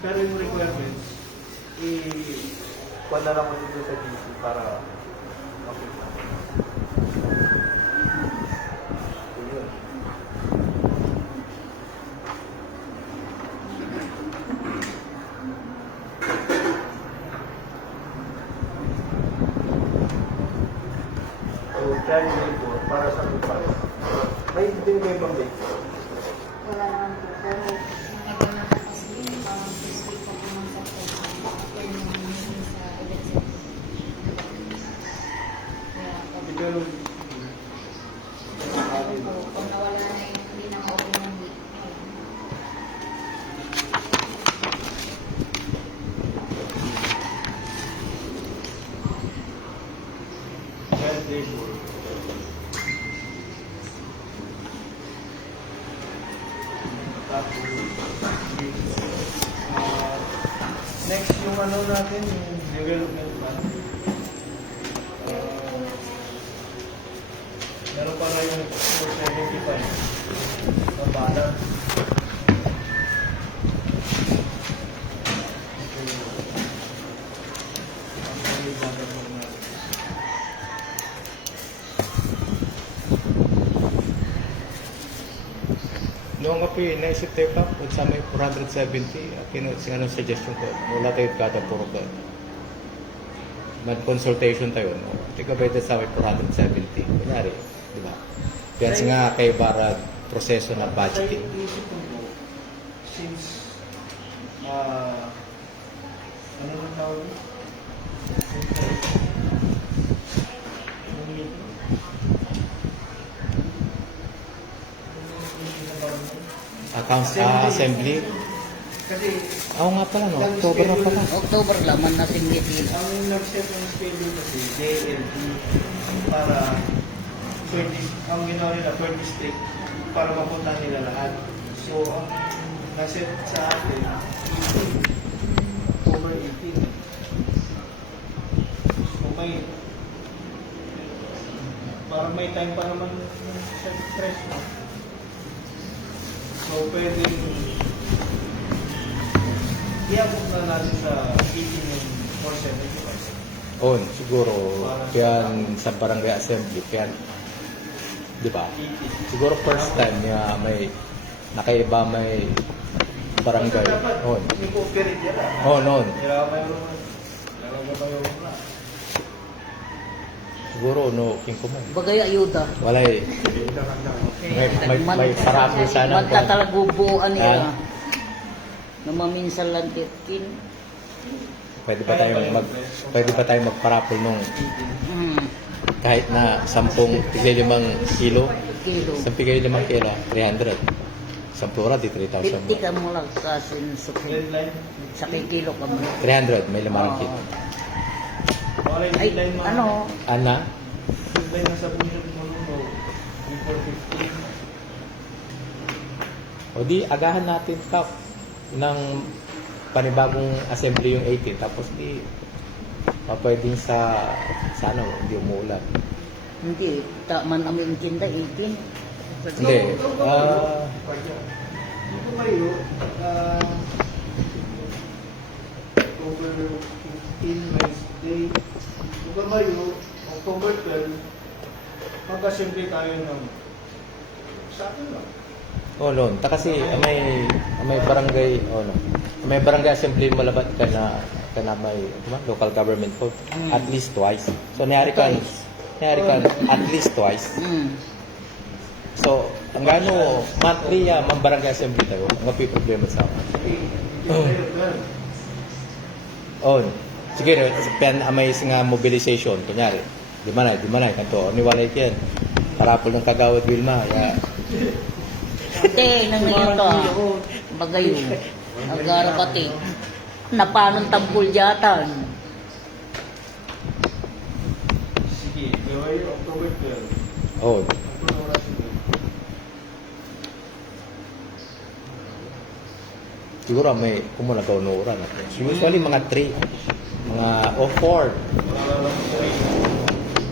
Pero yung requirements, i-padala mo dito sa GC para makita. So, yun. So, child labor para sa lupas. May din kayo bang date? Wala naman po. Pero yung iba na kasi this week po naman sa September. After nung meeting sa event center. Kaya Pero, kung nawala na yung hindi na ma-open ng week. child labor. Tapos, next yung ano natin, yung development plan. Meron pa na yung 475 na balance. Ang gagawin natin. Noong kapi, naisip tayo pa, kung sa may 470, anong suggestion ko, wala tayo kada puro ka. Mag-consultation tayo, no? Tika ba ito sa may 470? Kunyari, di ba? Kaya nga kay para proseso na budgeting. Kaya isip ko po, since, ano na tawag? Accounts assembly. Kasi, Oo nga pala, no? October na pala. October laman na singgit ang nag-set ng schedule kasi, JLD, para 20, ang ginawa nila, 20 strict, para mapunta nila lahat. So, ang naset sa atin, 18, over 18. So, parang may time pa naman sa stress, no? So, pwedeng i-abot na natin sa 18 yung 475. On, siguro, kaya sa barangay assembly, kaya, di ba? 80. Siguro first time niya may, nakaiba may barangay. On. I-cooperate yan ah. Oh, noon. Siguro, no, king ko man. Bagay ayuda. Wala eh. May parapol sana. Magtatalagubuan nila. Ah. Na maminsan lang kitkin. Pwede ba tayong magparapol nung kahit na 10 tigay 5 kilo? Kilo. 10 tigay 5 kilo, 300. 10 ora di 3,000. 50 ka mo lang kasi sa kilo ka mo. 300, may 5 kilo. Ay, ano? Ana? Deadline na sa bunyag mo nung before 15. O di, agahan natin top ng panibagong assembly yung 18. Tapos di, pwedeng sa ano, hindi umuulan. Hindi, taman amin kinda 18. Hindi. Dito kayo, October 15, Wednesday. Dito kayo, October 12, mag-assembly tayo ng sa akin lang. Oh, noon. Kasi may barangay, oh no. May barangay assembly malabat ka na may local government code at least twice. So niyari ka at least twice. So, ang gano monthly mang barangay assembly tayo, ang problema sa akin. Oh. Sige, may nga mobilization, kunyari. Di man kanto, niwalay yan. Parapol ng Kagawad Wilma. Yeah. Hindi, nangyayot to ah. Bagay yun. Agara pati. Napanong tampul yatan. Sige, gawin October 12. Oh. Siguro may kumunagaw no oras natin. Usually mga 3, mga 4.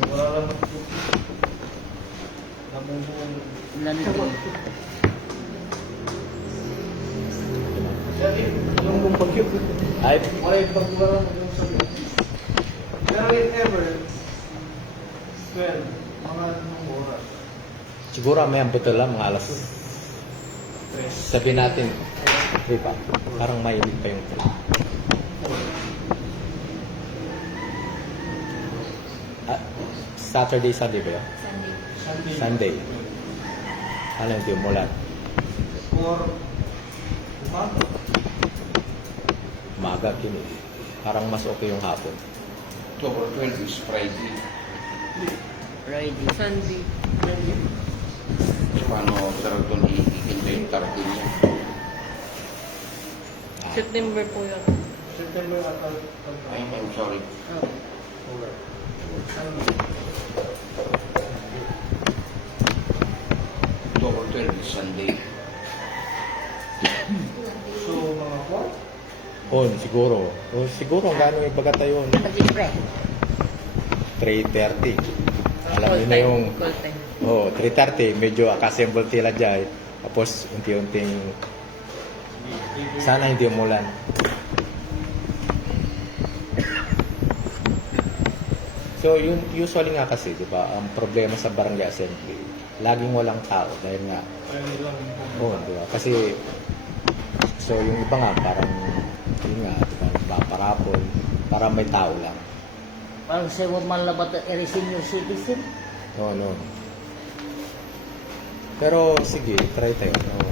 Wala lang namumuong Lando. yung Bangong bagyo. Ay, Wala yung pagbuwala mo yung sabi. Pero if ever, 12, mga anong oras? siguro may ambito lang, mga alas. 3. Sabihin natin, 3 pa. Parang may pa yung 3. Saturday, Sunday ba yun? Sunday. Sunday. Ano yung umulan? Or, umaga. Maga kini. Parang mas okay yung hapon. October 12 is Friday. Friday. Sunday. Paano sa doon ikinto yung target niya? September po yun. September at I'm sorry. October 12 is Sunday. So, mga 4? Siguro. Siguro, gano'ng ibaga tayo? Siyempre. 3:30. Alam niyo na yung... Call time. 3:30. Medyo akassemble tila dyan. Tapos, unti-unting... Sana hindi umulan. So, yun, usually nga kasi, di ba, ang problema sa barangay assembly, laging walang tao dahil nga, Ayun lang. di ba, kasi, so, yung iba nga, parang, yun nga, di ba, parapon, para may tao lang. Parang sa malabat at senior citizen. No. Pero, sige, try tayo. No?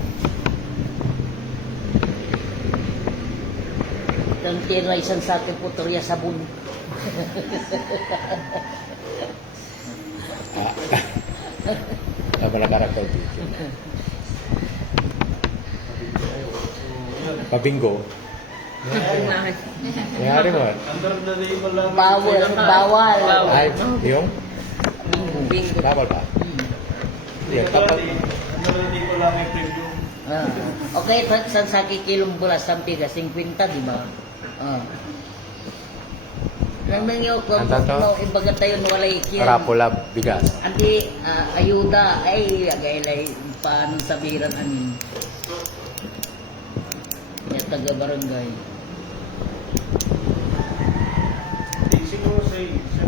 Ang tira isang sa akin po, Torya Sabon. Tama na karakter dito. Pabingo. Nangyari mo. Under the table lang. Bawal. Ay, yung? Bingo. Bawal pa. Hindi, Under kapag... the table lang may preview. Okay, sa kilong bulas, sampiga, 50, di ba? Nang nangyaw ko, Ang tato? no, ibaga tayo na walay ikiyan. Rapula, bigas. Andi, ayuda, ay, agaylay, paano sabiran anin. Kaya taga barangay. Siguro sa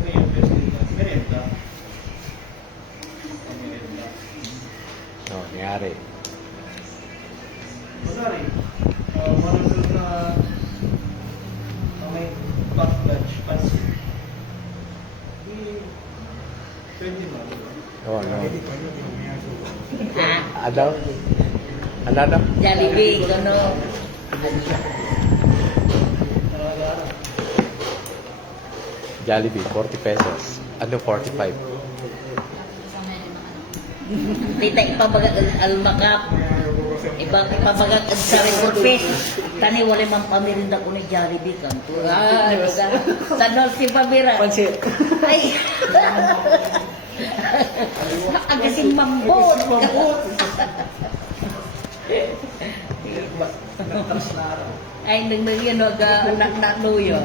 may investigation, merenda. Merenda. No, nangyari. Kunwari, marunod na may back lunch, pansit. Pwede ba? Oh, no. Ha? Ano? Ano? Jollibee, ano? Jollibee, 40 pesos. Ano 45? Tita, ipabagat ang almakap. Ipabagat ang sa record face. Tani, wala mang pamirinda ko ni Jollibee kan. Sa nol si Pamira. Pansit. Ay! Ang kasing mambot. Ay, nang yun, naknuyo.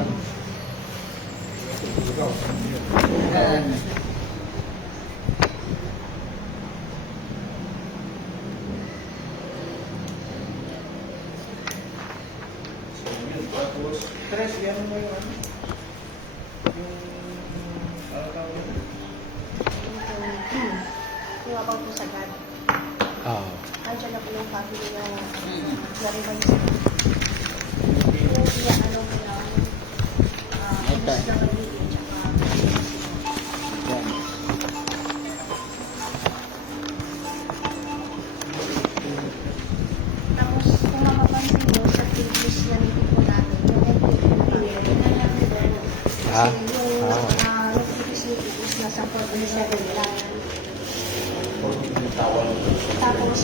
Tapos, stress, yan mo yung ano? Yung ako po sa God. Ah. Andiyan na po yung family niya. Na-revise. Yung iya, ano po lang. Ito. MSWD, tsaka tapos, kung mapapansin mo, sa previous na meeting po natin, yung Ah. yung previous meeting is nasa 47 lang. Tapos,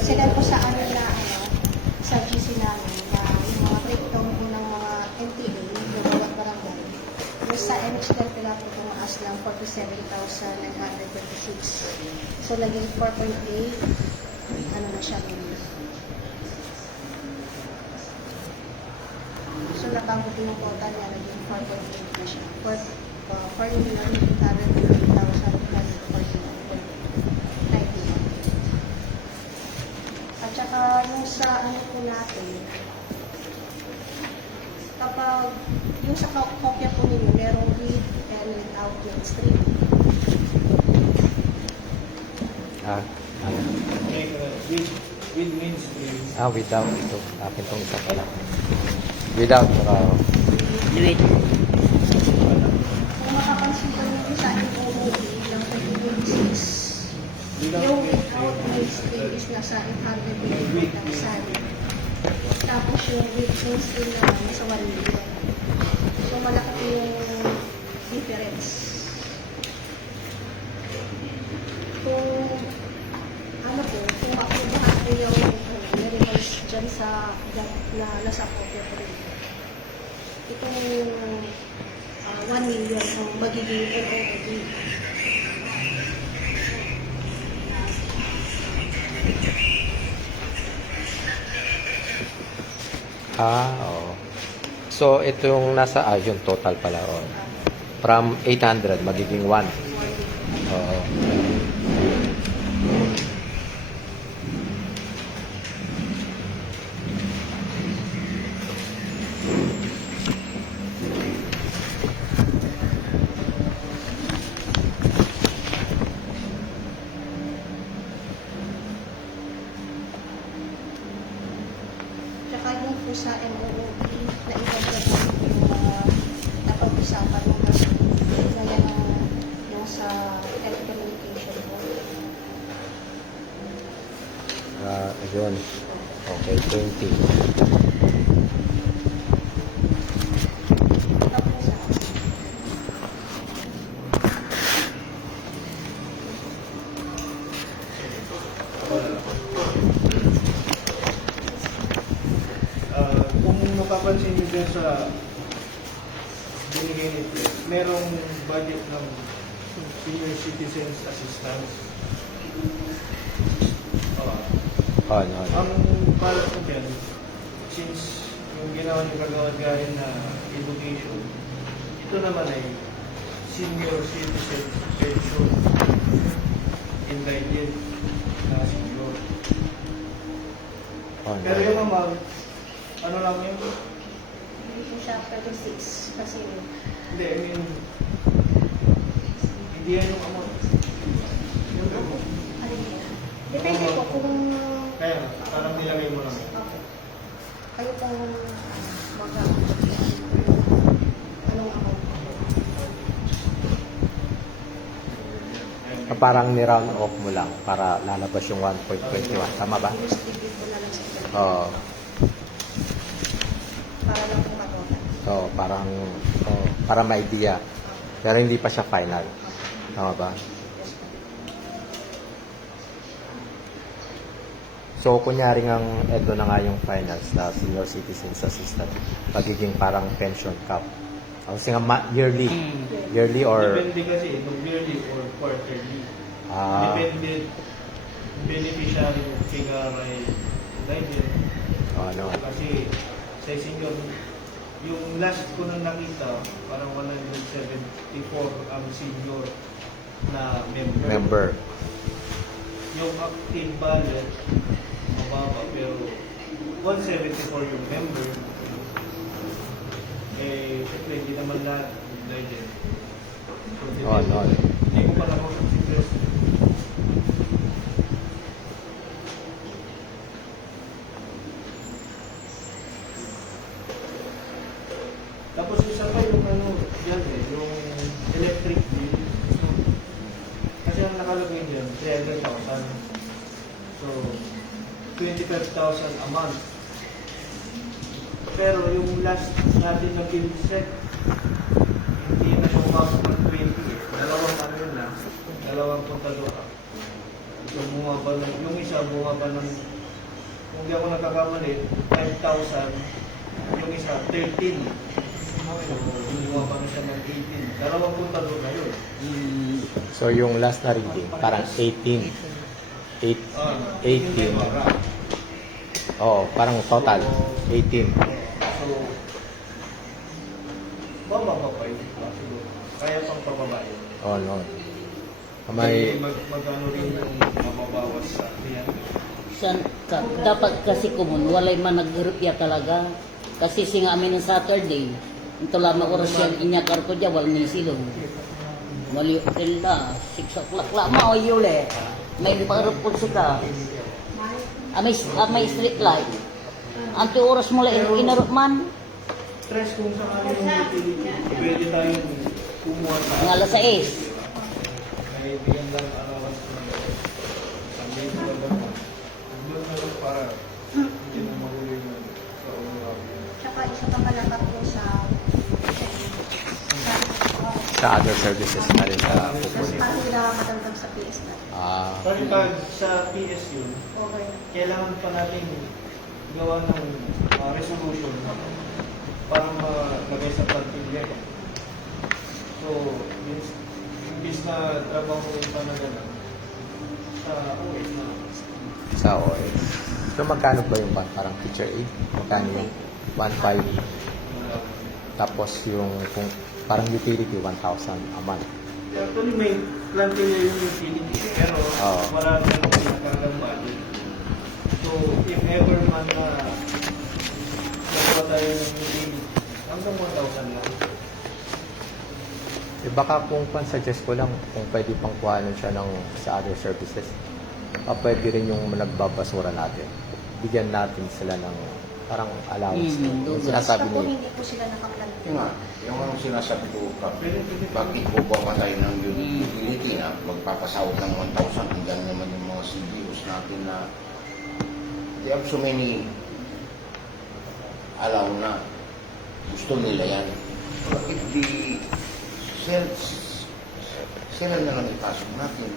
sila po sa ano na, sa GC namin, na yung mga breakdown po ng mga NTA, yung bawat barangay. Yung sa NHL pala po tumaas lang 47,926. So, naging 4.8, ano na siya ngayon. So, nakabot yung total niya, naging 4.8 na siya. 4,850,000 plus 49.91. At saka yung sa ano po natin, kapag yung sa kopya po ninyo, merong with and without yung stream. Ah, ano? Like, with means is, Without ito. Akin tong isa pala. Without, Wait. Kung makapansin po ninyo sa MOOE ng 2026, yung without may stream is nasa 800,000. Tapos yung with and stream naman nasa 1 million. So malaki po yung difference. Kung ano po, kung makukuha po yung miracles dyan sa na nasa kopya po rin. Itong 1 million ang magiging MOOE. oo. So, ito yung nasa, yung total pala. Oh. From 800, magiging 1. Oo. Tsaka yung po sa MOOE na ibagay po yung napag-usapan mo kasi gaya yung sa telecommunication po. Ayun. Okay, 20. Tapos kung mapapansin nyo dyan sa binigay nito, merong budget ng senior citizens assistance. Ano. Ang para ko dyan, since yung ginawa niyo kagawad galing na education, ito naman ay senior citizen pension entitled na senior. Pero yung amount, ano lang yun? hindi po siya 36 kasi Hindi, I mean, hindi yan yung amount. Yung amount. ano yun. Depende po kung Kaya, parang nilagay mo lang. okay. Kayo pong mga anong amount po. Parang ni-round off mo lang para lalabas yung 1.21. Tama ba? Just divide ko na lang sa ito. Oo. Para lang po matotal. So, para may idea. Pero hindi pa siya final. Tama ba? So, kunyari ngang ito na nga yung finals na senior citizens assistant. Magiging parang pension cap. Kasi nga yearly. Yearly or... Depende kasi, kung yearly or quarterly. Ah, Depende, beneficiary ng Kigaray Diver. ano. Kasi sa senior, yung last ko nang nakita, parang 174 ang senior na member. Yung active ballot, mababa, pero 174 yung member. Eh, syempre, hindi naman lahat legend. So, Ano. hindi ko pa nakausap si President. Tapos isa pa yung ano, dyan yung electric bill. Kasi ang nakalagay dyan, 300,000. So, 25,000 a month. Pero yung last natin na bill set, hindi na siya umabot ng 20. Dalawang ano yun na, dalawang kontadora. So, bumaba ng, yung isa bumaba ng, kung di ako nagkakamali, 5,000. Yung isa, 13. So, bumaba na siya ng 18. Dalawang kontadora yun. So, yung last na reading, parang 18. 18. Oo, parang total. 18. So, bababa pa yun. Siguro. Kaya pang pababae. Oh, no. May... Mag-ano rin yung mababawas sa yan. Dapat kasi kumun, walay man nagrupya talaga. Kasi singa amin ng Saturday. Ito lamang oras yan, inyakar ko dyan, wala ni silong. Mali hotel na, 6 o'clock lang, mao yule. May parupod sika. May street light. Anto oras mo lang inarot man, Stress kung saan yung utility, pwede tayong kumuha sa ng alas 6. may bigyan lang allowance ng Sunday sa government. Doon na lang para hindi na mahuli mo sa ulo. Tsaka isa pa pala po sa Sa other services na rin ka pupunin. para nila matangkag sa PS na. Kasi pag sa PS yun, Over. kailangan pa natin gawa ng resolution para magay sa plantilla. So, imbis na trabaho yung panagalan sa OS na. Sa OS. So magkano ba yung parang teacher aid? Magkano yung 1.5? Tapos yung kung parang utility 1,000 a month. Actually, may plantilla yung utility, pero Oo. wala nang pinakagang budget. So, if ever man na nagawa tayo ng utility, hanggang 1,000 lang. Baka kung suggest ko lang kung pwede pang kuhanan siya ng sa other services. Pwede rin yung nagbabasura natin. Bigyan natin sila ng parang allowance. Yung sinasabi Basta po ni hindi po sila nakaplanto. Yung nga, yung ang sinasabi ko, bakit bubuha tayo ng utility na magpapasahod ng 1,000, hanggang naman yung mga CBOs natin na they have so many allow na gusto nila yan. Bakit di sila na lang ipasok natin?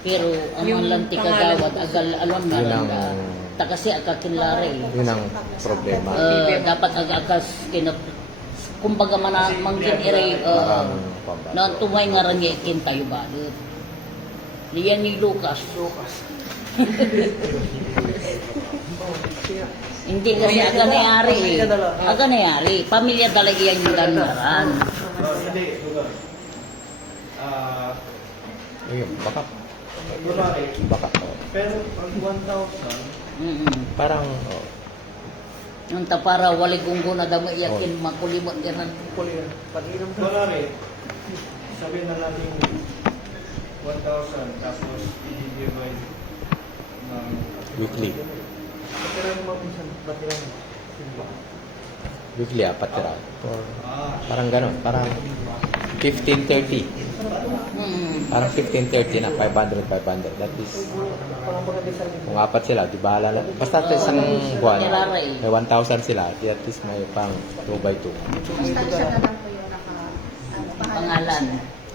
Pero ang malanti kagawad, agal alam na Yun lang ang- ta kasi akakinlare. yun ang problema. Dapat agakas kinap kumbaga manggin ire Parang pambato. na tumay nga rangikin tayo ba. Diyan ni Lucas. Hindi kasi aga nayari. Aga nayari. Pamilya talaga yan yung dandaran. Hindi, lugar. Ayun, baka. Kunwari, Baka. Oh. pero ang 1,000, Parang, Nung tapara waligunggo na damo iyakin makulimot yan. kunwari, sabihin na natin 1,000 tapos i-divide ng weekly. Weekly, apat tira. Parang gano'n. Parang 15-30. Parang 15-30 na. 500. That is, kung apat sila, di bahala na. Basta sa isang buwan, may 1,000 sila. At least may pang 2x2. Basta isa na lang po yung Pangalan.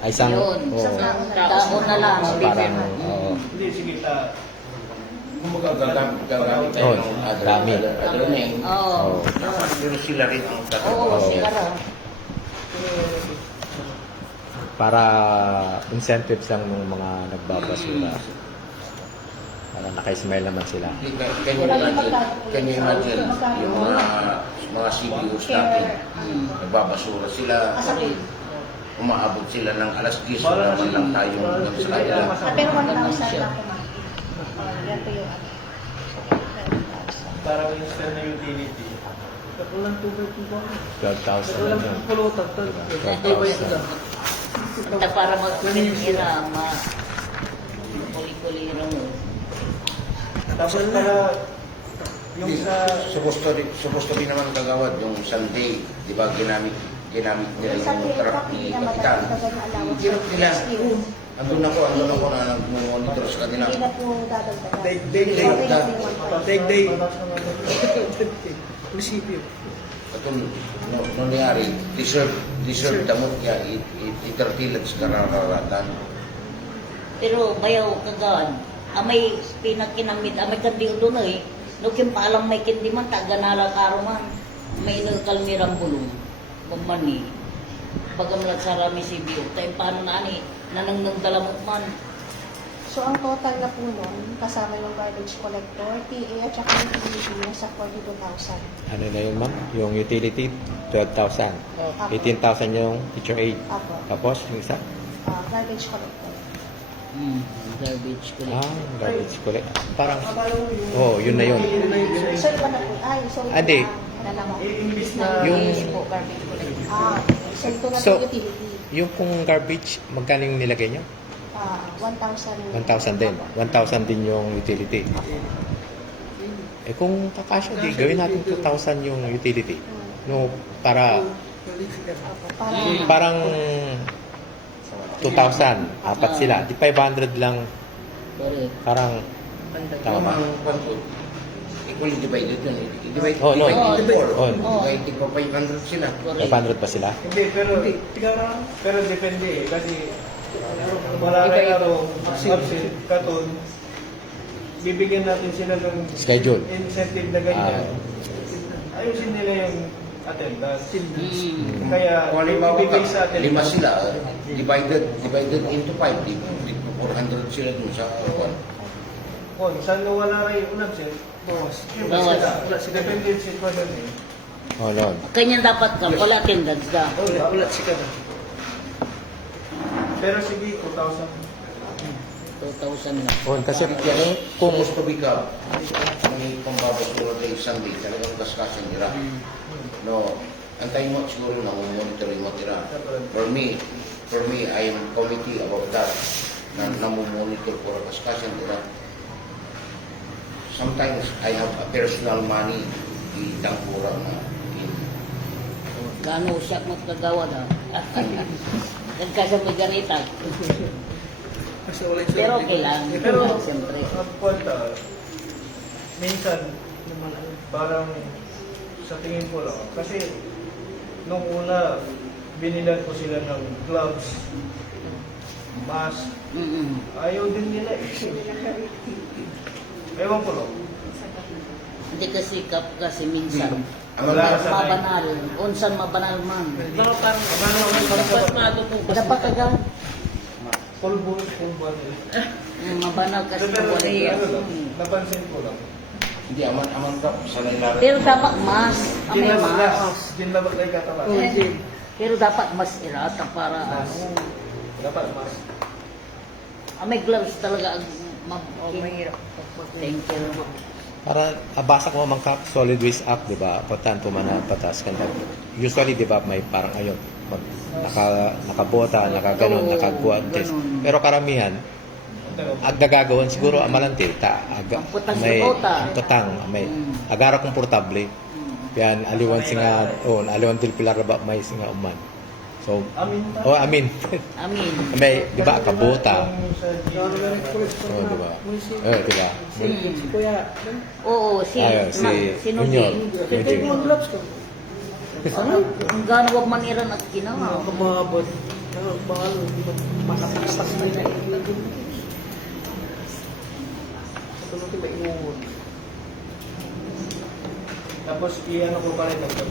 Ay, isang, Yun. oo. Taon na lang. Parang, oo. Hindi, sige, Kumbaga gagamit tayo Oh, ng dami. other name. Oo. Pero sila rin ang Oo, tatrabaho. sila ra. Para incentives lang ng mga nagbabasura. Para naka-smile naman sila. Can you imagine yung mga CBOs natin, nagbabasura sila, umaabot sila ng alas 10, wala man lang tayong doon sa kanila. Pero 1,000 lang po ma'am. Yan po yung 1,000. parang instant na utility. 12,000 na yun. 12,000. Ito para magpinira, kuli-kulira mo. Tapos para yung sa Supposed to be naman kagawad yung Sunday, di ba ginamit nila Sa yung truck TikTok, ni hindi na Kapitan. madagdagan na allowance. Hirap nila. Excuse. Andun ako na nag-monitor sa kanila. Hindi na po dadagdagan. day. Katong no nangyari, deserve damot niya, itartilag sa karararatan. Pero bayaw kagawad, amay pinakinamit, amay kandi doon eh. Nukim paalang may kindi man, taganala karuman. May nagkalmirang bulong. Bumani. Pagamalat sa rami si Bio. Tayo paano na ani, nanang dalamot man. So, ang total na po nun, kasama yung garbage collector, TA, at saka yung utility, nasa 42,000. Ano na yun, ma'am? Yung utility, 12,000. 18,000 yung teacher aid. Apo. Tapos, yung isa, Garbage collector. Garbage collection. Garbage collect. Parang, Akala mo yung... oh, yun na yun. So, iba na po. Sorry. Hindi. Imbis na... Yung- Hindi po, garbage collection. So, ito na So- po utility. Yung kung garbage, magkano yung nilagay nyo? 1,000. 1,000 din. 1,000 din yung utility. Eh kung kakasya, di gawin natin 2,000 yung utility. No, para Para, parang 2,000, apat sila. Di 500 lang, Correct. parang tama ba? Equally divided yun. Divide, Oh, no. divide into 4. Oh. Divide pa 500 sila. Correct. 500 pa sila? Hindi, pero depende eh. Kasi wala kay araw, absent, katon, bibigyan natin sila ng Schedule. incentive na ganyan. Ayusin nila yung attendance. Mm. Kaya, Kung halimbawa ibigay sa ka, atin. 5 sila, divided into 5, di 400 sila dun sa 1. Kung saan wala rin yung absent, bawas. Yung Bawas. sila. Depende yung sitwasyon eh. Oh, Lord. Kanya dapat ka, wala attendance ka. Ulat si Kada. Pero sige, 2,000. 2,000 na. Oh, kasi Kung kung gusto ka, may pambabasura tayo isang day, talagang kaskasan nila. No, antayin mo siguro na monitoring mo tira. For me, I am committee about that. Na namumonitor for kaskasan nila. Sometimes I have a personal money itangkura na Gano siya magkagawa na. Nagkasa may ganita. Pero okay lang. Pero, Siyempre. ang kwenta, minsan, parang sa tingin ko lang, kasi nung una, binilan ko sila ng gloves, mask, ayaw din nila eh. Ewan ko lang. Hindi kasi kasi minsan. ang Wala mga sa- Mabanal. Unsan mabanal man. Parang Dapat agad. pulbo ba? Mabanal kasi Pero wala. ano lang, napansin ko lang. hindi aman ka sanay na Pero dapat mas. May mas. Ginlabot na yung katawa. Pero dapat mas irata para Mas. Dapat mas. may gloves talaga. Mahirap. Thank you. para basa ko man kap solid waste act, di ba? Patan pumana patas kan. Usually, di ba, may parang ayun, nakabota, nakaganon, Oo, nakaguantes. ganon. Pero karamihan, ag nagagawan siguro amalanti ta Ang putas may na bota. tutang may agara komportable yan aliwan singa aliwan til pilar ba may singa uman so Amin ba? amin Amin. may di ba kabota Yung sa di ba di ba Oo, si Ayun, si sino Junior. si ano? Ang gano'n wag maniran at ginawa. Tapos, i-ano ko pa rin ito.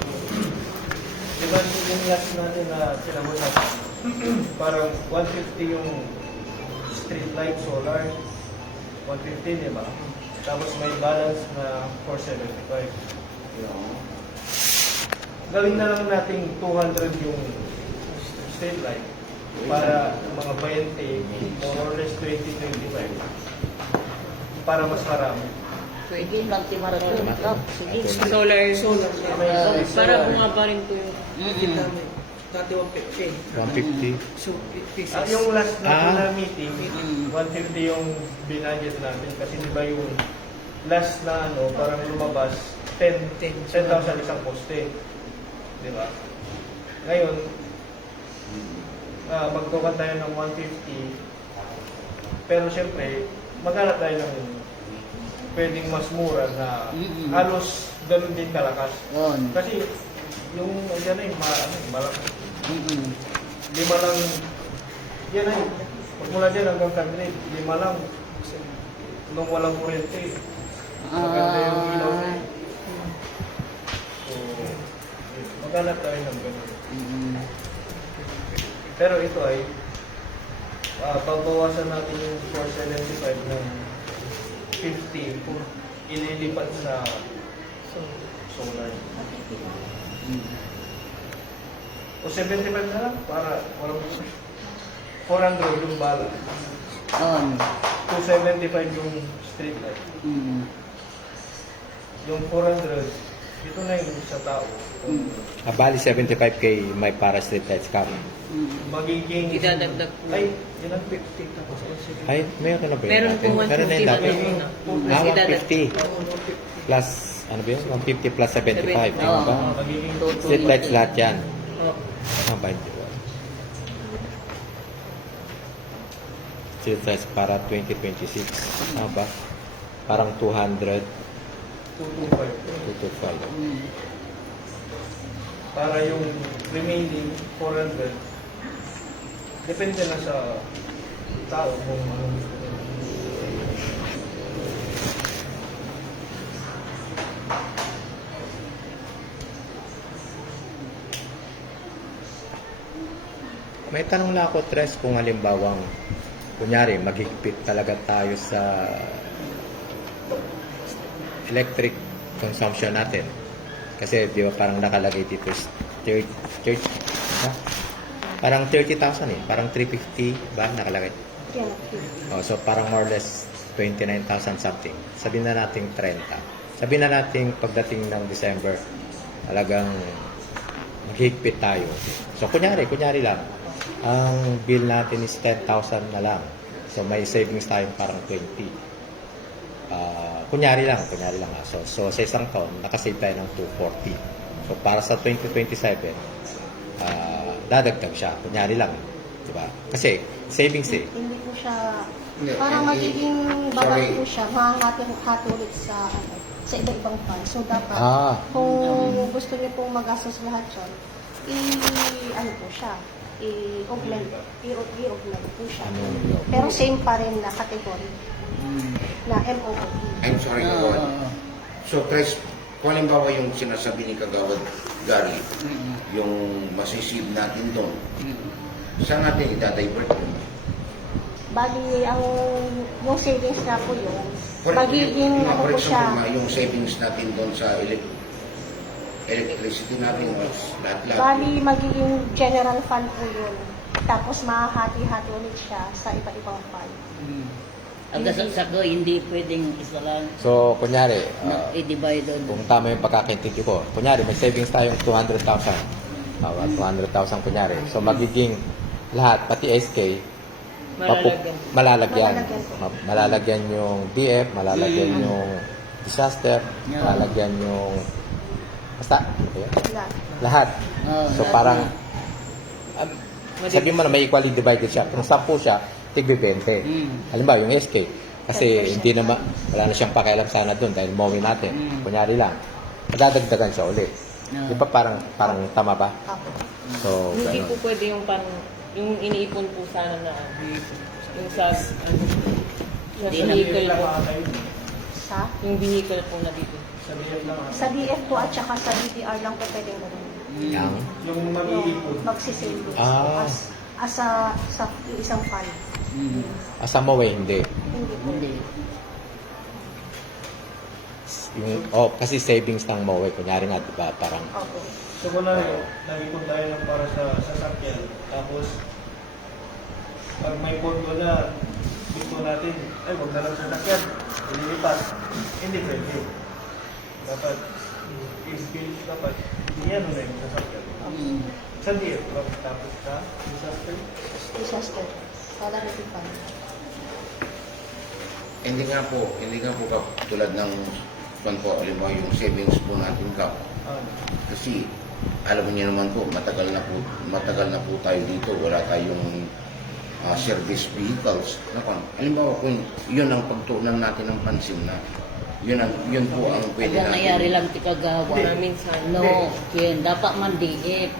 Di ba yung last natin na sinabutan? Parang 150 yung street light solar. 150, di ba? Tapos may balance na 475. Gawin na lang natin 200 yung street light para mga 20 more or less 20-25 para mas marami. Pwede lang timaraton. Sige. Solar. Para Para bumaba rin po yung Mm-mm. namin. Dati 150. 150 So, pieces. yung last na Ah. meeting, Mm. 150 yung binudget natin kasi di ba yung last na ano, parang lumabas 10,000 isang poste. Di ba? Ngayon, magkuha tayo ng 150 pero syempre, maghanap tayo ng pwedeng mas mura na Mm-mm. halos ganun din kalakas. Yun. Kasi yung yan ay malaki. Mm-mm. 5 lang, yan ay, magmula dyan hanggang Candrate, 5 lang. Nung walang kuryente, maganda yung ilaw na yun. So, maghanap tayo ng ganun. Mm-mm. Pero ito ay, babawasan natin yung 475 ng 50 kung ililipat sa solar. O 75 na lang para walang 400 yung bala. On. 275 yung street light. Mm. Yung 400, ito na yung sa tao. Mm. Bali 75k may para street lights ka. Mm. Magiging... Idadagdag po. Ay, yun ang 50 tapos Ay, meron na ba yun Meron natin? po Meron na yun 150 dati. na Ah, idadagdag. 150 plus, ano ba yun? 150 plus 75. Tama ba? magiging... Street lights lahat yan. Oh. Ah, 21. Street lights para 2026. Tama ba? Parang 200, 225. 225. Mm. Para yung remaining 400, depende na sa tao kung anong gusto nila. May tanong lang ako, Tres, kung halimbawang, kunyari, maghigpit talaga tayo sa electric consumption natin. Kasi, di ba, parang nakalagay dito, 30, ha? Parang 30,000 eh. Parang 350 ba nakalagay? Yan. Oh, so, parang more or less 29,000 something. Sabihin na natin 30. Sabihin na natin pagdating ng December, talagang maghigpit tayo. So, kunyari lang, ang bill natin is 10,000 na lang. So, may savings tayo parang 20. Kunyari lang. So sa isang taon, nakasave tayo ng 240. So, para sa 2027, dadagdag siya. Kunyari lang. Diba? Kasi, savings eh. Hindi po siya, Hindi, parang hindi. magiging Sorry. bagal po siya, mahahati ulit sa, sa iba-ibang fund. So, dapat, kung gusto niyo pong magastos lahat yun, ano po siya, i-augment po siya. Pero same pa rin na category na MOOE. I'm sorry, Ah, Kagawad. ah, ah. So, Tres, kung halimbawa yung sinasabi ni Kagawad Gary, Mm. yung masisib natin doon, Mm. saan natin itadivert yun? Bali, yung savings na po yun, For magiging ano po siya, example, yung savings natin doon sa electricity natin, lahat-lahat. bali magiging general fund po yun. Tapos mahahati-hati ulit siya sa iba-ibang fund. Mm. Ang sako, hindi pwedeng isa lang. So, kunyari, I-divide on. kung tama yung pagkakaintindi ko, kunyari, may savings tayong 200,000. 200,000 kunyari. So, magiging lahat, pati SK, malalagyan. Malalagyan yung BF, malalagyan yung disaster, Yeah. malalagyan yung basta, okay? Lahat. Lahat. So, parang, Madi- sabihin mo na may equally divided siya. Kung 10 siya, tigbi 20. Mm. Halimbawa, yung SK, kasi 10%. hindi na wala na siyang pakialam sana doon dahil mowin natin. Mm. Kunyari lang, madadagdagan siya ulit. Yeah. Di ba parang tama ba? Ako. So, Hindi ganun. po pwede yung parang, yung iniipon po sana na, yung sa, sa Hindi na- vehicle po. Sa? Yung vehicle po na dito. Sabihin lang, Sa DF po at saka sa DTR lang po pwedeng ganun. Yang? yung Yung mag-iipon. magsisavings Ah. as sa isang fund. Mm. Sa mowin, hindi. Hindi po. Hindi. Kasi savings ng mowin. Kunyari nga, di ba, parang, Opo. So kung nag-ipon tayo ng para sa sasakyan, tapos pag may pondo na, gusto natin, ay huwag na lang sasakyan, ililipat. Hindi pwede. Dapat, dapat, yan na yung sasakyan. Mm. Sa DF, tapos sa disaster. Disaster. Calamity fund. Hindi nga po Kap, tulad ng halimbawa yung savings po natin, Kap. Kasi alam niyo naman po, matagal na po tayo dito, wala tayong service vehicles. Halimbawa kung yun ang pagtuunan natin ng pansin na yun po ang pwede Ang nangyari natin. lang ti kagawa. Na minsan. No, yun, dapat man diip.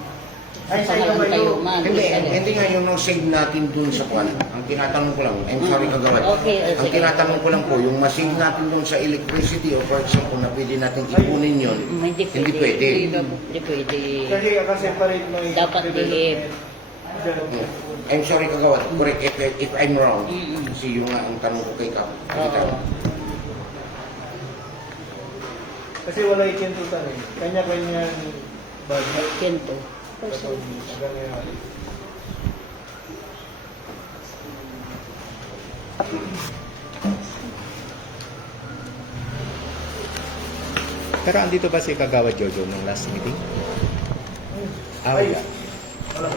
Ay, Sa sa iyo pangalan ba tayo yun? man. Hindi nga yung save natin dun sa kwan. Ang tinatanong ko lang, I'm sorry Kagawad. Okay, Ang sige. tinatanong ko lang po, yung masave natin dun sa electricity o for example na pwede natin ipunin yun, Hindi hindi pwede. pwede. Hindi pwede. Kasi separate mo yung Dapat development. I'm sorry Kagawad, correct if I'm wrong. Mm-mm. Kasi yung nga ang tanong ko kay Kap. Oo. Kasi wala ikintutan eh. Kanya-kanyang budget. Kento. Kapag hanggang ngayon. Pero andito ba si Kagawad Jojo nung last meeting? Ah, wala. Wala.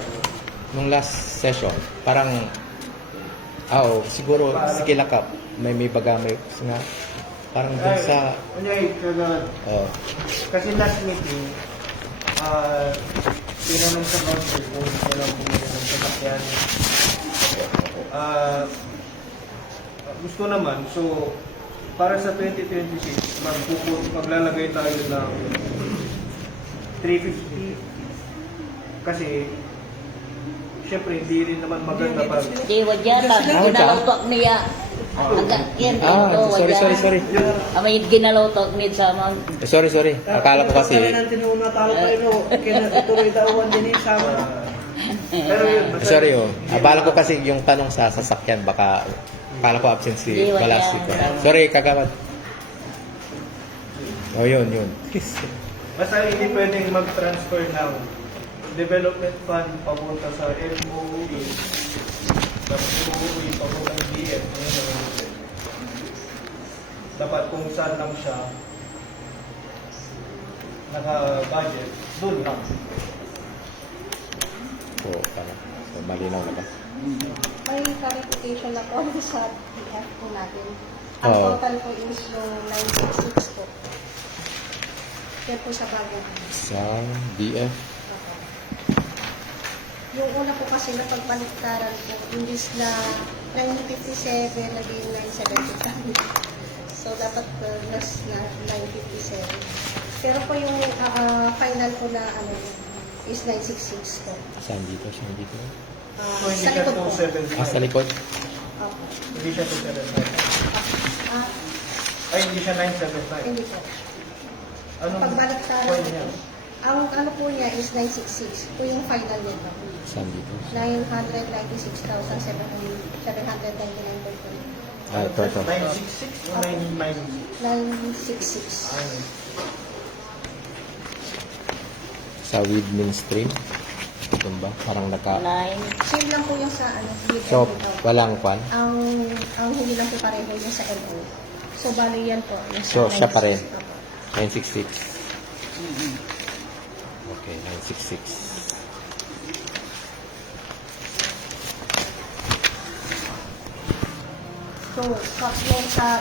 Nung last session, parang, siguro si Kilakap, may baga, may nga, parang dun sa, Kunyay, kagawad. oh, Kasi last meeting, tinanong sa council kung kailan bumili ng sasakyan. Gusto naman, so para sa 2026, maglalagay tayo ng 350. Kasi, syempre, hindi rin naman maganda pag... Di wadyata, ginalautok niya. Yan, sorry. Amay ginalautok niya sa mga... Sorry. Akala ko kasi, Pero yun, sorry akala ko kasi yung tanong sa sasakyan, baka, akala ko absent si Di, wala. Balasito. Sorry, Kagawad. Yun. basta hindi pwedeng mag-transfer ng development fund papunta sa MOE, tapos MOE papunta ng DF. Dapat kung saan lang siya naka-budget, doon lang. Oo, tama. So, malinaw na ba? May clarification na po sa PF po natin. Ang Oo. total po is yung 966 po. Yan po sa bago. Sa DF. Yung una po kasi na pagbaliktaran po, imbis na 957, naging 970. So, dapat plus na 957. Pero po yung final po na is 966 po. Saan dito? So, hindi Sa siya likod po. 275. Sa likod? Opo. Hindi siya 275. Ay, hindi siya 975. Hindi po. Anong Pagbaliktaran point po, niya? ang ano po niya is 966. Po yung final niya po. Saan dito? 996,799.20. Ito. 966 o 996? 966. Ayun. Sa with mainstream. Ito ba? Parang naka... 9. Same lang po yung sa with So, and without. walang kwan? Ang hindi lang po pareho yung sa MO. So, bali yan po. Yung sa So, siya pa rin. 966. 966. Okay, 966. So, yung sa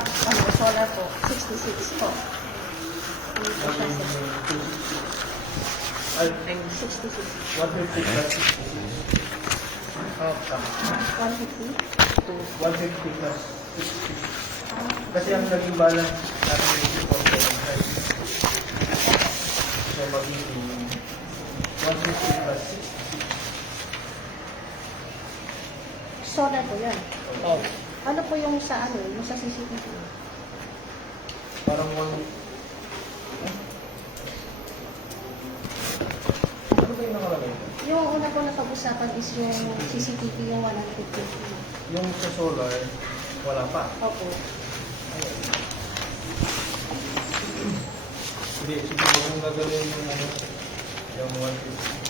solar po, 66 po. Hindi po siya Ay, 66. 150 plus 66. Oh, tama. 150? 150 plus 66. Kasi ang naging balance natin is 475. So, magiging 150 plus 66. Solar po yan. Oh, Ano po yung sa yung sa CCTV? parang 1... Ano ba yung nakalagay? Yung una po na pag-usapan is yung CCTV, yung 150. Yung sa solar, wala pa. Opo. Hindi, siguro kung gagawin yung yung 150.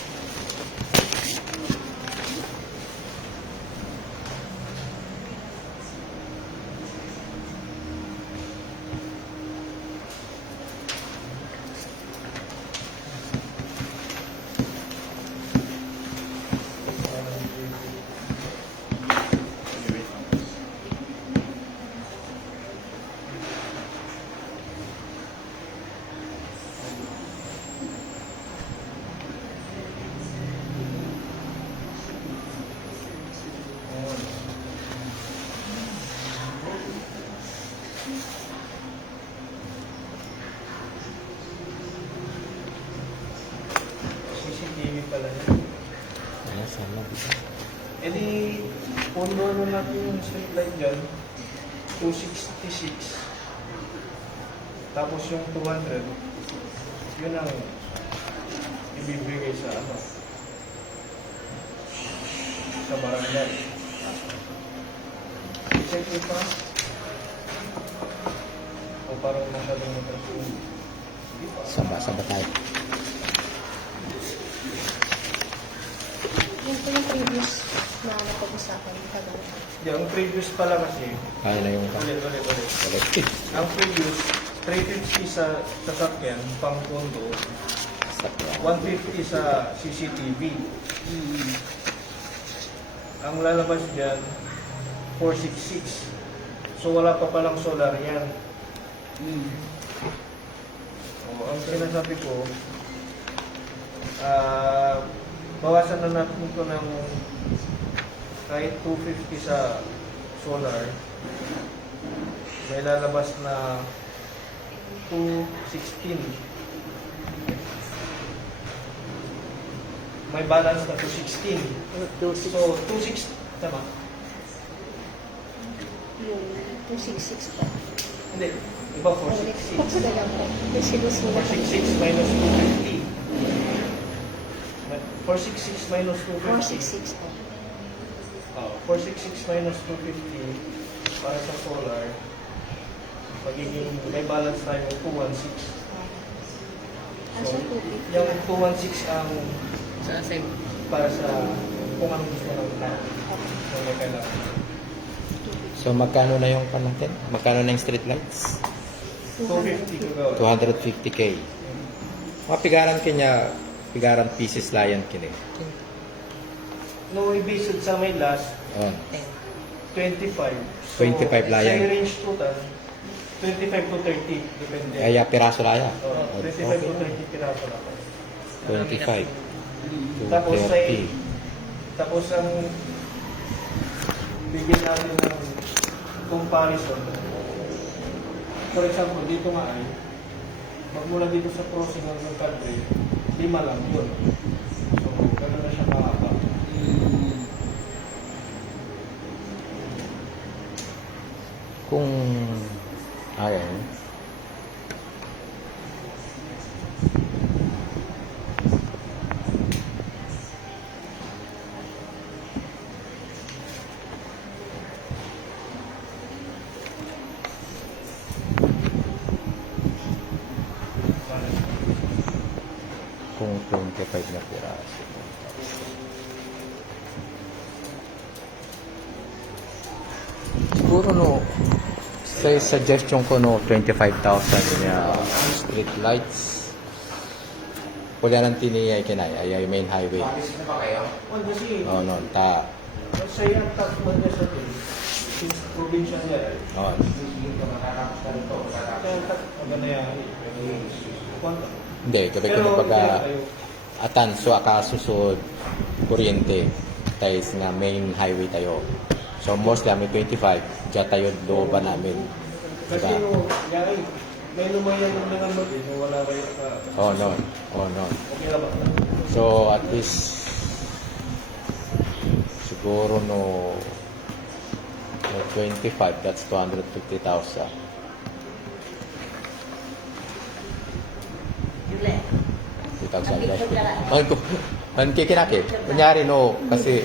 CCTV pala yun. Ayan, sana dito. E di, pundo na natin yung street light dyan, 266. Tapos yung 200, yun ang ibibigay sa sa barangay. Check nyo pa. O parang masyadong matasyon. Saba tayo. Yun po yung previous na napag-usapan kagawa. Yung previous pala kasi, Kaya na yung ulit. collective. Ang previous, 350 sa sasakyan, pang kondo, 150 sa CCTV. Ang lalabas dyan, 466. So wala pa palang solar yan. O, ang sinasabi ko, bawasan na natin ito ng kahit 250 sa solar. May lalabas na 216. May balance na 216. So, 26, tama? Yung 266 po. Hindi, iba 466. Pagsadala po. Yung sinusulat. 466 minus 250. 466 minus 250. 466 po. 466 minus 250 para sa solar. Magiging, may balance tayo ng 216. Asa 250? Yung 216 ang Sa same. para sa kung anong gusto ng tao. Kung may kailangan. So magkano na yung natin? Magkano na yung street lights? 250 ko gawin. 250k. Mga pigaran pieces layan kini. No, ibisod sa may last, Oh. 25. 25 layan. Sa range total, 25 to 30. Depende. Kaya piraso laya. 25 to 30 piraso na po. 25 to Tapos 30. Tapos ang bigyan natin ng comparison. For example, dito nga ay magmula dito sa crossing ng Cadre, 5 lang yun. So, gano'n na siya makaka. Kung ayan. Kung 25 na piraso. Siguro no, sa suggestion ko no, 25,000 niya street lights. Wala nang tiniyay kinay, ay main highway. Well, kasi, Oh no, ta. sa yung tax man niya sa din, since probinsya niya ay, Oh. kaya yung tax, maganda yan, kwanta. Hindi, gabi ko pagka atan so akasusod kuryente tayo nga main highway tayo. So mostly may 25, diyan tayo looban namin. Kasi Diba? yung, yari, may lumayan ng mga mag wala kayo ka. Oh no, oh no. Okay na ba? So at least siguro no 25, that's 250,000. Yule. 2,000 less. Man kikinakit. Kunyari no, kasi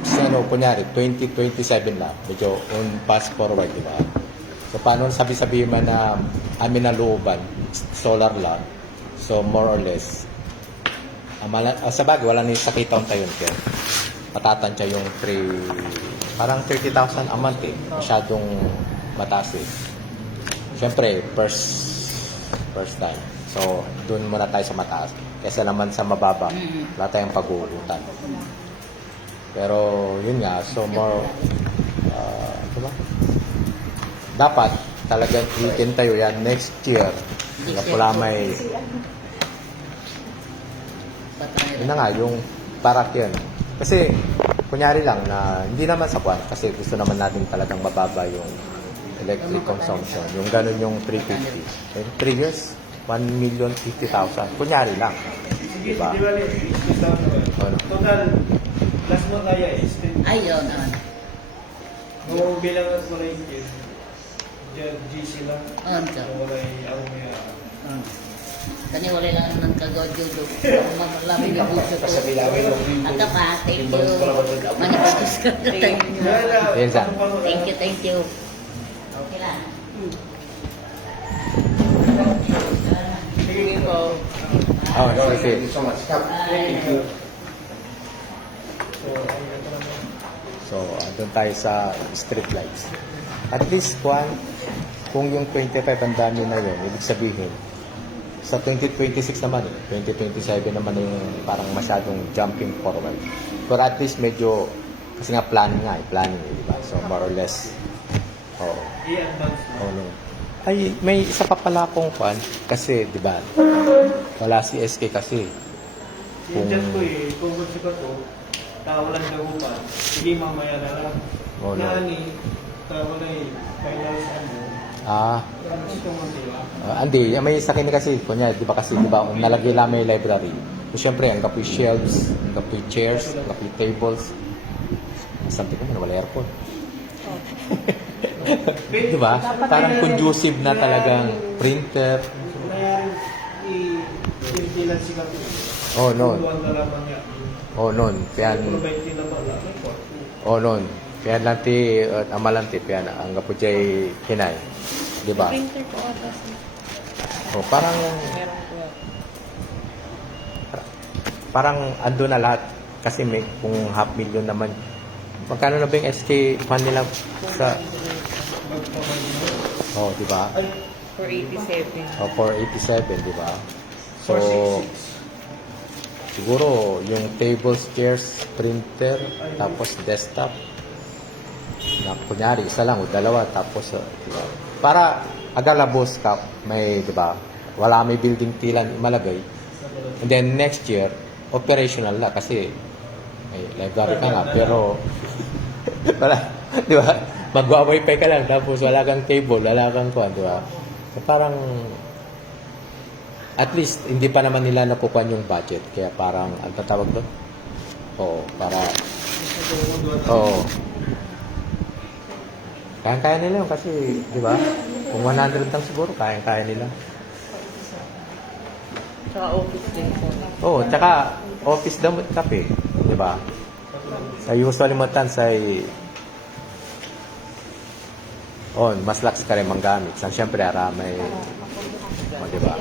sa ano, kunyari 2027 na, medyo on fast forward, di ba? So paano sabi-sabi man na amin na looban, solar lang. So more or less, sa bagay, wala nang sakitaw tayo kaya matatansya yung parang 30,000 a month eh. Masyadong mataas eh. Siyempre, first time. So, doon muna tayo sa mataas. Kesa naman sa mababa, wala tayong pag-uutan. Pero, yun nga, so more, diba? Dapat, talagang ikin tayo yan next year. Wala may, yun na nga, yung parak yun. Kasi, kunyari lang na hindi naman sa buwan kasi gusto naman natin talagang mababa yung electric consumption. Yung ganun yung 350. In 3 years, 1,050,000. Kunyari lang. Sige, Diba? di ba, is Ano? total, last month kaya is, Ayun. no bilangan mo na yung GC lang. Anto. Wala yung arumaya. Kanya wala lang ng kagawad-judo. Mamalami yung buso ko. Aka pa, thank you. Manipagos ka. Thank you. Yes, sir. Thank you. Okay lang. Sige po. Oh, sige. Thank you so much. Bye. So, ang ito naman. So, doon tayo sa street lights. At least, kung yung 25 ang dami na yun, ibig sabihin, sa 2026 naman, 2027 naman yung parang masyadong jumping forward. Pero at least medyo, kasi nga planning, di ba? So, more or less, I-advance na. no. Ay, may isa pa pala akong kasi, di ba, wala si SK kasi. Yung dyan ko kung gusto ko to, tawalan dagupan, sige mamaya na lang. Oh, no. Nani, tawalan final sa ano. Gusto mo sila. Hindi, may sa akin kasi, kunya, di ba kasi, di ba, kung nalagay lang may library, so, syempre, ang kapoy shelves, ang kapoy chairs, ang kapoy tables, something ko, wala aircon. Di ba? Parang conducive na talagang printer. Mayroon i-impilan si Kapi. Oh, noon. Tuwan na lamang niya. Oh, noon. Pian, Provide na wala. oh, noon. Pian lanti, amalanti, pian, ang kapoy jay hinay. Di ba? Printer po oras. Oh, parang, Meron po. parang ando na lahat. Kasi may, kung 500,000 naman, magkano na ba yung SK fan nila sa, oh, di ba? Ay, 487. O 487, di ba? So, 466. siguro yung tables, chairs, printer, tapos desktop. Na kunyari, isa lang o dalawa, tapos, di ba? Para agalabos ka, may, di ba? Wala may building tilan malagay. And then next year, operational na kasi may library ka nga, pero wala, di ba? Magwa-wifi ka lang, tapos wala kang cable, wala kang kuwan, di ba? So, parang, at least, hindi pa naman nila nakukuha yung budget. Kaya parang, ang tatawag doon? Oo, para, oo. Kaya-kaya nila yun kasi, di ba? Kung 100 lang siguro, kaya-kaya nila. Tsaka office din po. Oo, tsaka, office damot kape, di ba? Sa usually mo tan sa mas lax ka rin manggamit. Sa siyempre, aramay, di ba?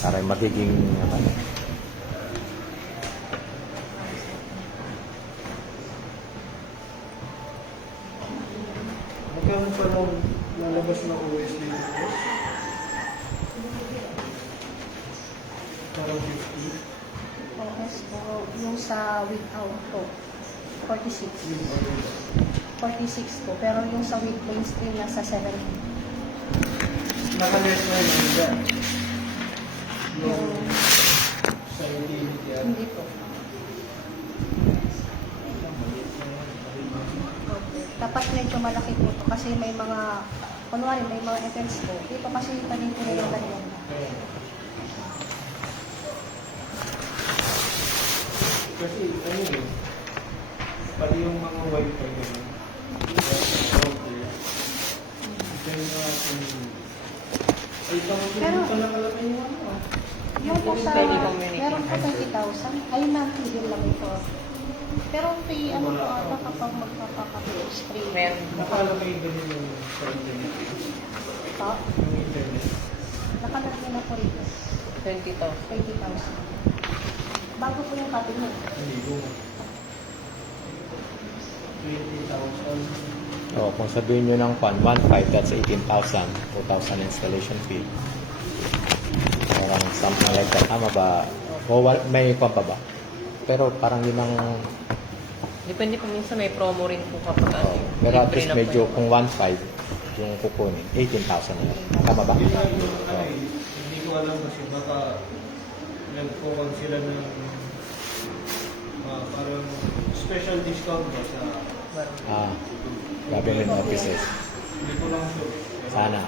Para magiging ano. magkano pa nung lalabas na OSD request? Parang 50. OS po, yung sa without po, 46. 46 po, pero yung sa with mainstream nasa 70. Nakanet na yun dyan. Yung Yung, sa utility at hindi po. Okay. Dapat medyo malaki po to kasi may mga, kunwari may mga items po. Dito kasi tanin po na yung ganyan. kasi ano yun, pati yung mga wifi gano'n. Then ay Pero- pang nakalapay yung ano ah. Yung po sa, Telecommunication. meron po 20,000, ay monthly din lang ito. Pero free, ano po ata kapag magpapaka-close, free. Meron. Nakalagay din yung sa internet. Po, Yung internet. nakalagay na po rito, 20,000. 20,000. Bago po yung copy niyo. Hindi ko. 20,000. Kung sabihin nyo ng 1.5, that's 18,000, 2,000 installation fee. Parang something like that. Tama ba? O may pa ba? Pero parang yun ang, Depende po minsan may promo rin po kapag ano. pero at libre least na po medyo yun. kung 1.5 yung kukunin, 18,000 na lang. Tama ba? Hindi ko ano hindi ko alam kasi baka nagkukuha sila ng parang special discount ba sa Government offices. hindi ko lang sure. Sana.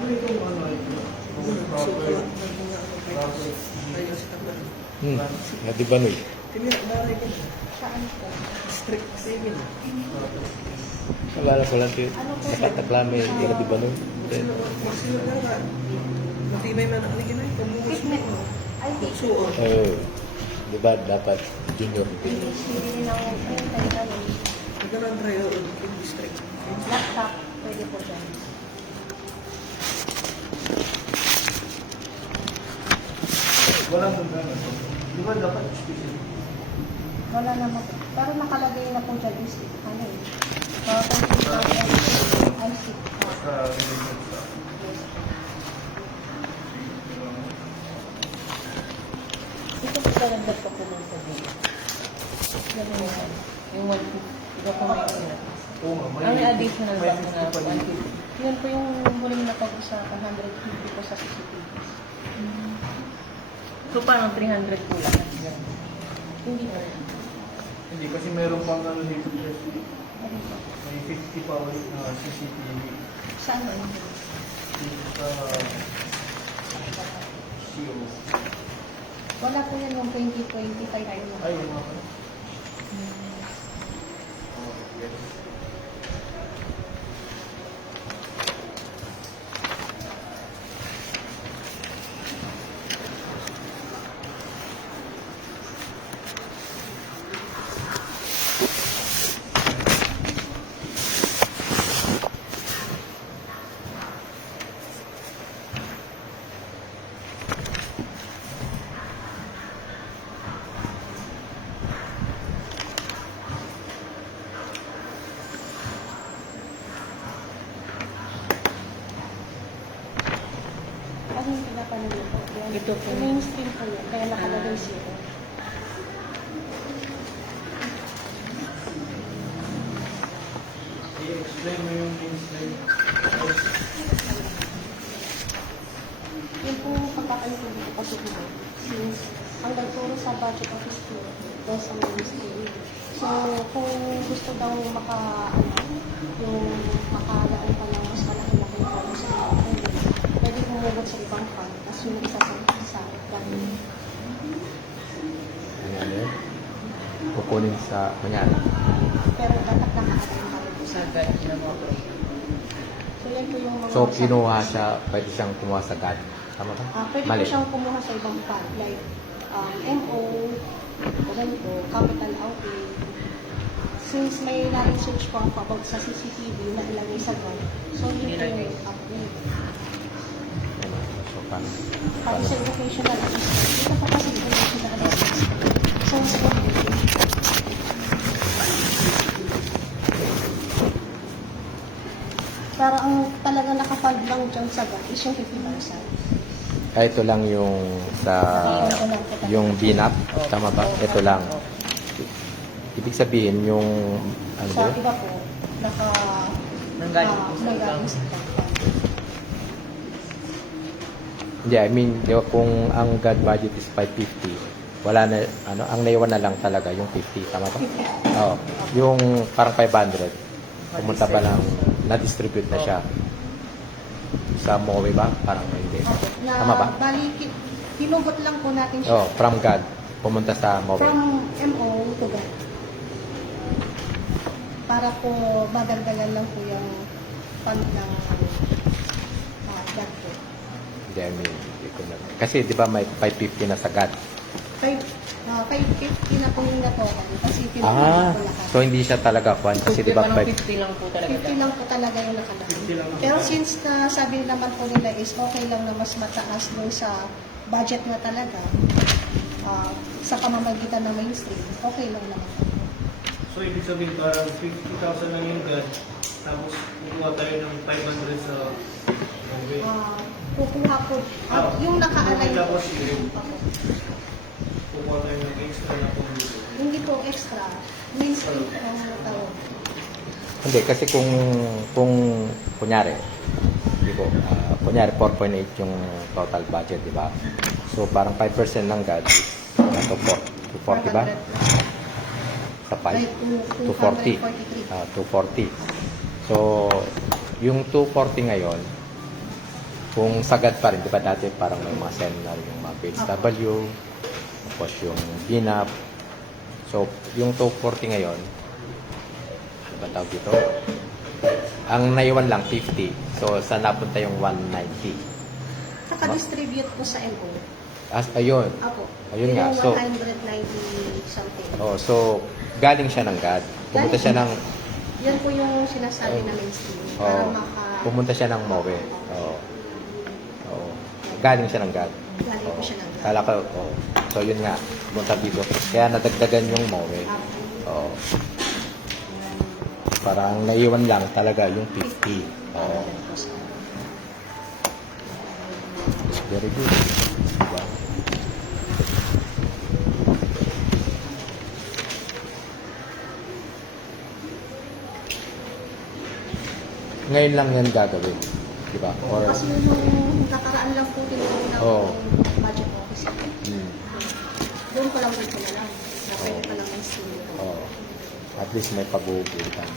Ano itong ano ito? Proper. Na di ba Noy? Saan po? Wala ko lang kayo. Nakataklame, hindi na di ba Noy? Fitment. Ay, fitment. Di ba dapat junior? Bibili ng laptop. Pwede po dyan. Walang gano'n. Di ba dapat special? Wala naman po. Pero nakalagay na po dyan is, ano eh. Computer and IC. Sa related sa... Ito po talaga pa po ng sabihin. Yung 150. Iba po may ina. Oo nga, Ang additional may back na 50 pa din. 150. Yun po yung huling napag-usapan, 150 po sa CCTV. So, parang 300 po lahat. Hindi po. Hindi, kasi meron pang ano dito. Ano po? May 50 pa ulit na CCTV. Saan ba yun? Dito sa CO. Wala po yan yung 2025 tayo. Ay, yung mga pala. Yes. Ano yung pinapanood po? Yan. Ito po. Yung mainstream po yun, kaya nakalagay zero. I-explain mo yung mainstream. Yun po pagkakaintindi ko kasi po. Since ang nagturo sa budget office po, dahil sa mainstream. So, kung gusto daw yung makalaon pa ng mas malaki-laki na ano sa mga funding, pwede humugot sa ibang fund, tapos yung isa sa planning. Ano yun? Kukunin sa kunyari. Pero dapat naka-attend pa rin po sa Sa guide na mga program. So, yan po yung mga... So, kinuha siya, pwede siyang kumuha sa GAD. Tama ba? Pwede po siyang kumuha sa ibang fund, like MO, ganito, capital outlay. Since may na-research po ako about sa CCTV na ilagay sa GAD, so yun po yung upgrade. So, paano? Para sa educational assistance, ito po kasi educational assistance. So, para ang talaga nakafund lang dyan sa GAD is yung 50,000. Ito lang yung sa yung BNAP, tama ba? Ito lang. Ibig sabihin yung ano Sa ba? iba po, Nanggaling po sa nanggaling ibang- sa ibang fund. Hindi, I mean, di ba, kung ang GAD budget is 550, wala na, ano, ang naiwan na lang talaga yung 50, tama ba? Oo. Yung parang 500, pumunta ba lang, na-distribute na siya sa MOE ba? Parang hindi. Tama ba? Bali, hinugot lang po natin siya Oh, from GAD, pumunta sa MOE. from MO to GAD. Para po madagdagan lang po yung fund ng GAD po. Hindi, I mean, hindi ko na. Kasi di ba may 550 na sa GAD? 550 na po yung natokan kasi pinapagawa ko lahat. So hindi siya talaga kwan kasi di ba Parang 5 50 lang po talaga. 50 lang po talaga yung nakalagay. 50 lang ang- Pero since na sabi naman po nila is okay lang na mas mataas dun sa budget na talaga sa pamamagitan ng mainstream, okay lang naman. So, ibig sabihin parang 50,000 lang yung GAD, tapos kukuha tayo ng 500 sa MOE. Kukuha po, yung naka-align po. Tapos yun, kukuha tayo ng extra na pang dito. Hindi po extra, mainstream po ang tawag. Hindi kasi kung kunyari di ko kunyari 4.8 yung total budget, di ba? So parang 5% ng GAD is to 240 ba? Sa 5 240. 240. So yung 240 ngayon Kung sagad pa rin, di ba dati parang may mga seminar yung mga PHW, tapos yung BINAP. So, yung 240 ngayon, ano ba tawag dito? Ang naiwan lang, 50. So, saan napunta yung 190? Naka-distribute po sa MO. Ayun. Apo. Ayun nga. Yung So, 190 something. so, galing siya ng GAD. Pumunta siya ng, Yan po yung sinasabi na mainstream. Para pumunta siya ng MOE. Oo. Oo. Galing siya ng GAD. Galing po siya ng GAD. Kala ko, so yun nga, pumunta dito. Kaya nadagdagan yung MOE. Oo. Parang naiwan lang talaga yung 50. Oo. Very good. Diba? Ngayon lang yan gagawin. Diba? Or, Kasi yung nakaraan lang po tinulong ng Oo. budget office. Doon ko lang po na lang. Na pwede pa lang mainstream ito. oh, at least may pag-uugutan.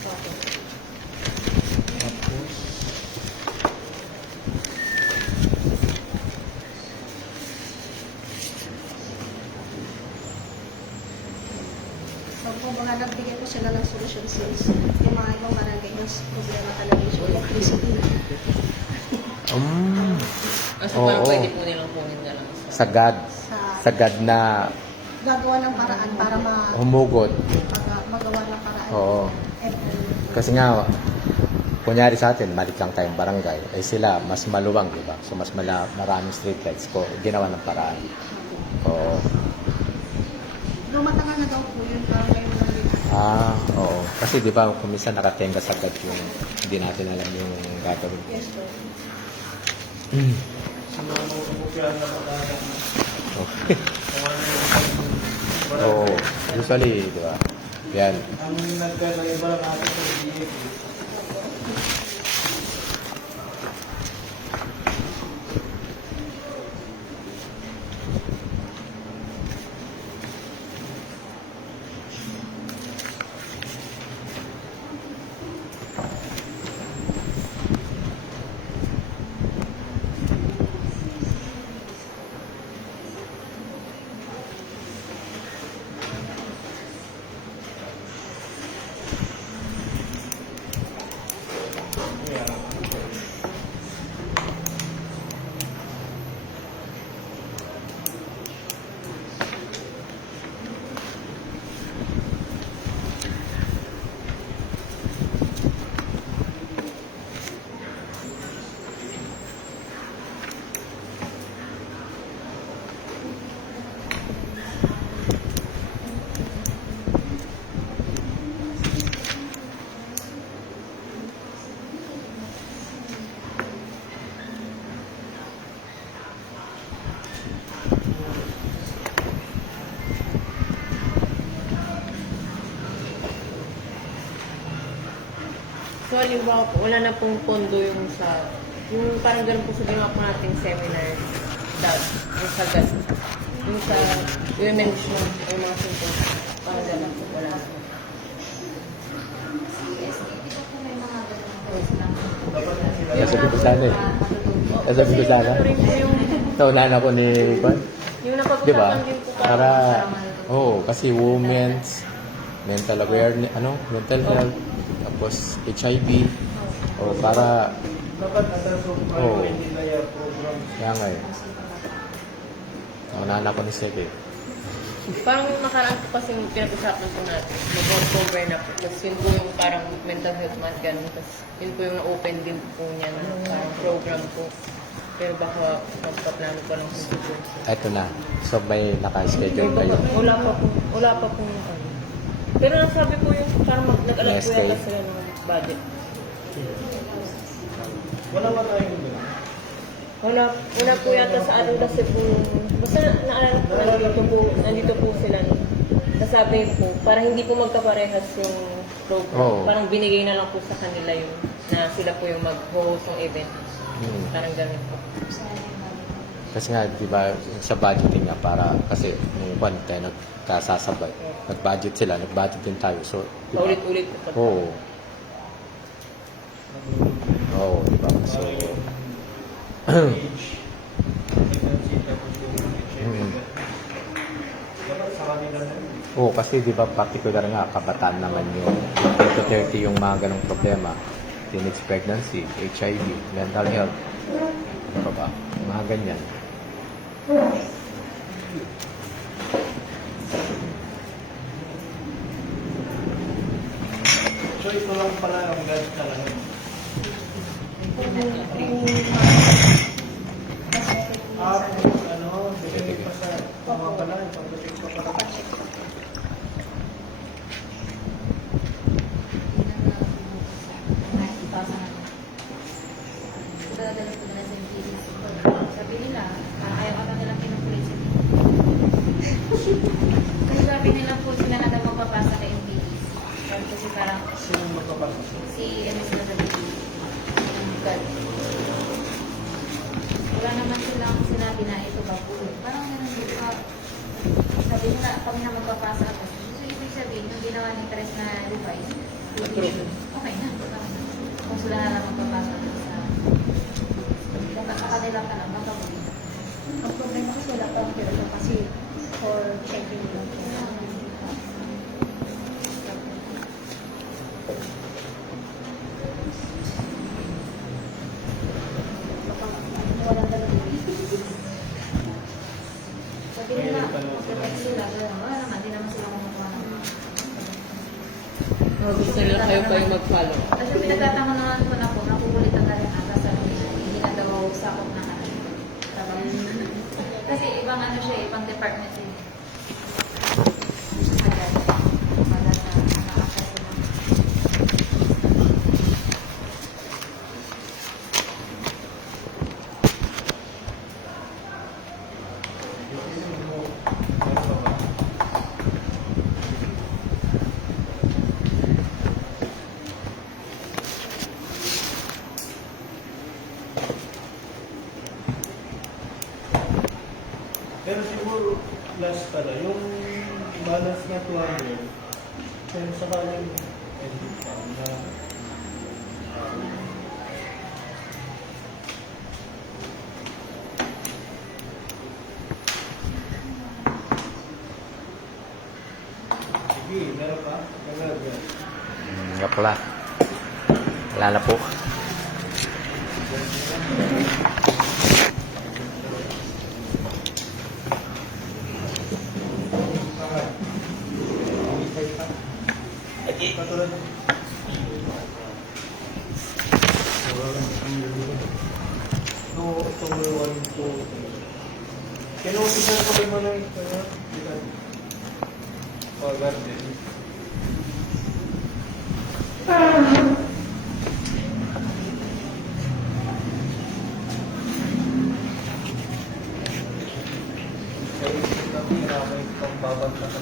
Pag po mga nagbigay ko sila ng solution since yung mga ibang barangay mas problema talaga yung electricity. So, Oo. parang pwede po nilang kunin na lang. Sagad. Sa Sagad na gagawa ng paraan para humugot. magawa ng paraan. Oo. Kasi nga, kunyari sa atin, maliit lang tayong barangay, ay sila mas maluwang, di ba? So, mas maraming streetlights ko, ginawa ng paraan. Oo. Lumatagal na daw po yun para ngayon lang din. Oo. Kasi di ba, kung minsan nakatenga sagad yung hindi natin alam yung gagawin. Yes po. Sinumupyan na pagkakang Okay. kung ano yung Oo. Usually, di ba? Yan. ang nagkaiba ng ating sa DF. So, halimbawa po, wala na pong pondo yung sa, yung parang ganun po sa ginawa po nating seminar, yung sa gas, yung sa women's month, yung mga simple, parang ganun po, wala na. Nasabi ko sana eh. Nasabi ko sana. Taunan ako ni Juan. Yung Di ba? napag-usapan din po Para, kasi women's mental awareness, mental health, tapos HIV, para, Dapat address Oo. hindi na yung program. kaya nga eh. Taunan ako ni Sebe. Parang yung nakaraan po kasi pinag-usapan po natin, mag-cover na po. Tapos yun po yung parang mental health month, ganun. Tapos yun po yung na-open din po niya na parang program po. Pero baka magpa-plano pa lang po. Eto na. So may naka-schedule kayo. Wala pa pong ano. Pero nasabi po yung parang nag-alag po Next yata day. sila ng budget. Wala ba tayong gano'n? Wala po yata sa ano kasi po, basta naalala ko, nandito po sila. Nasabi po, para hindi po magkaparehas yung program. Oo. Parang binigay na lang po sa kanila yung, na sila po yung mag-host ng event. Parang ganun po. Kasi nga, di ba, sa budgeting nga, kasi nung buwan tayo nagkasasabay. Nag-budget sila, nag-budget din tayo. So, di ba? Paulit-ulit po. Oo. Oo, di ba? So, age, pregnancy, tapos yung Mm. dapat sa kanila na yun. Oo, kasi di ba particular nga, kabataan naman yung 10 to 30 yung mga ganong problema. Teenage pregnancy, HIV, mental health. Ano pa ba? Mga ganyan. So ito lang pala ang guide talaga. Ano, depende pa sa tama pala, pag-check pa pala. Sabi nila, ayaw ka nilang kinukulit sa Kasi sabi nila po sila na daw magpapasa kay MPDs. Kasi parang Sino magpapasok? si MS na sabi wala naman silang sinabi na ito ba po. Parang ganun po ka. Sabi nila, kami na magpapasa ako. So, ibig sabihin, yung ginawa ni Tres na device, okay na. Kung sila na lang magpapasa sa kung sa kanila ka lang, magpapasa. Ang problema kasi wala pa pero kasi for checking lang po. Baka walang talaga. Sabi nila, mag-protect sila. Wala naman, di naman sila kumukuha ng Gusto nila kayo pa yung mag-follow. Kasi pinagtatangon naman ko na po, nakukulit ang galing ata sa nila. Hindi na daw sakop na trabaho. Kasi ibang ano siya, ibang department siya. Magal na nakakasa sila. Pero siguro, last pala, yung balance na 200, kung sakaling edit pa na sige, meron pa? Meron ba? Nga pala. Wala na po. Katulad no, itong 1, 2, kinuupisan ko rin mo na ito. Pag-garden. Kaya ito na hirapay pang babanta sa